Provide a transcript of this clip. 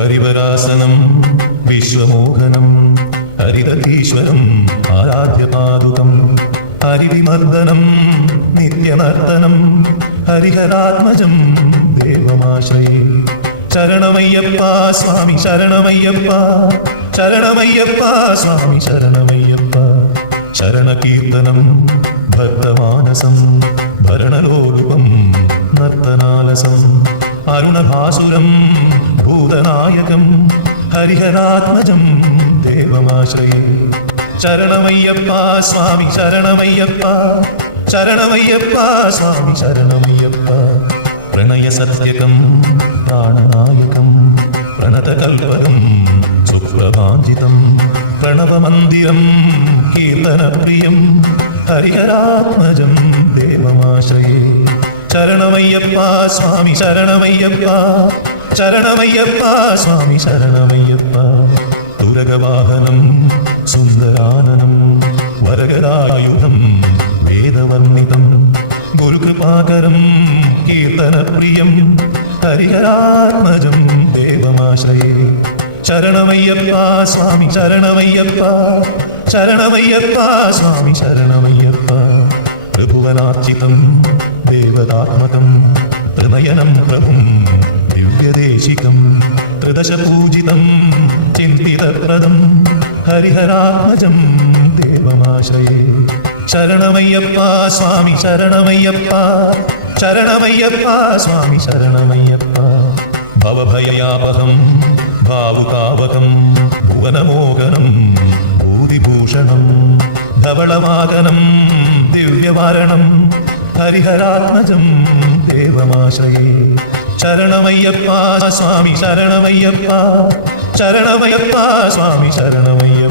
ഹരിവരാസനം വിശ്വമോഹനം ഹരിതീശ്വരം ആരാധ്യപാദുകം ഹരിവിമർദ്ദനം നിത്യമർദ്ദനം ഹരിഹരാത്മജം ദേവമാശ്രയേ. ശരണമയ്യപ്പ സ്വാമി ശരണമയ്യപ്പ, ശരണമയ്യപ്പ സ്വാമി ശരണമയ്യപ്പ. ശരണകീർത്തനം ഭക്തമാനസം ഭരണലോലുപം നർത്തനാലസം അരുണഭാസുരം ഭൂതനായകം ഹരിഹരാത്മജം ദേവമാശ്രയേ. ശരണമയ്യപ്പ സ്വാമി ശരണമയ്യപ്പ, ശരണമയ്യപ്പ സ്വാമി ശരണമയ്യപ്പ. പ്രണയസത്യകം പ്രാണനായകം പ്രണതകൽപകം സുപ്രഭാഞ്ചിതം പ്രണവമന്ദിരം കീർത്തനപ്രിയം ഹരിഹരാത്മജം ദേവമാശ്രയേ. ശരണമയ്യപ്പ സ്വാമി ശരണമയ്യപ്പ, ശരണമയ്യപ്പ സ്വാമി ശരണമയ്യപ്പ. തുരകവാഹനം സുന്ദരാനനം വരകരായുധം വേദവർണിതം ഗുരുകൃപാകരം കീർത്തനപ്രിയം ഹരിഹരാത്മജം ദേവമാശ്രയേ. ശരണമയ്യപ്പ സ്വാമി ശരണമയ്യപ്പ, ശരണമയ്യപ്പ സ്വാമി ശരണമയ്യപ്പ. ത്രിഭുവനാർച്ചിതം ദേവതാത്മകം ത്രിനയനം പ്രഭും ദിവ്യദേശികം ത്രിദശപൂജിതം ചിന്തിതപ്രദം ഹരിഹരാത്മജം ദേവമാശ്രയേ. ശരണമയ്യപ്പ സ്വാമി ശരണമയ്യപ്പ, ശരണമയ്യപ്പ സ്വാമി ശരണമയ്യപ്പ. ഭവഭയാപഹം ഭാവുകാവകം ഭുവനമോഹനം ഭൂതിഭൂഷണം ധവളവാകനം ദിവ്യവാരണം ഹരിഹരാത്മജം ദേവമാശ്രയേ. ശരണമയ്യപ്പ സ്വാമി ശരണമയ്യപ്പ, ശരണമയ്യപ്പ സ്വാമി ശരണമയ്യപ്പ.